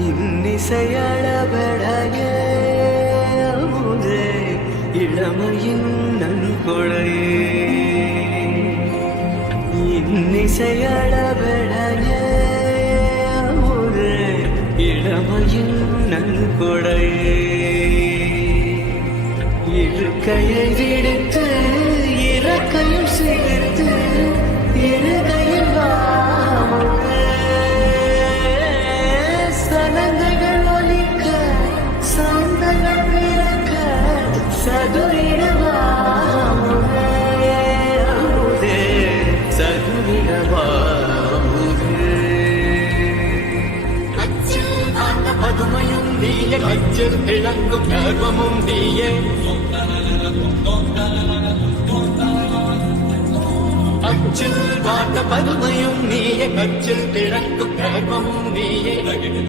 இன்னிசையளபடைய அமுதே இளமையின் நன்கொடையே இன்னிசையளபடைய அமுதே இளமையின் நன்கொடையே இருக்கையை விடுத்து இறக்கையும் சேர்த்து இருகையில் சனங்கள் ஒலிக்க சாந்தங்கள் பிறக்க சதுரிடவாமுதே சதுரிடவாமுதே பதுமையும் நீய கச்சில் திளங்கும் கர்வமும் நீயே அச்சில் பார்த்த பதுமையும் நீயே கச்சில் திளங்கும் கர்வமும் நீயே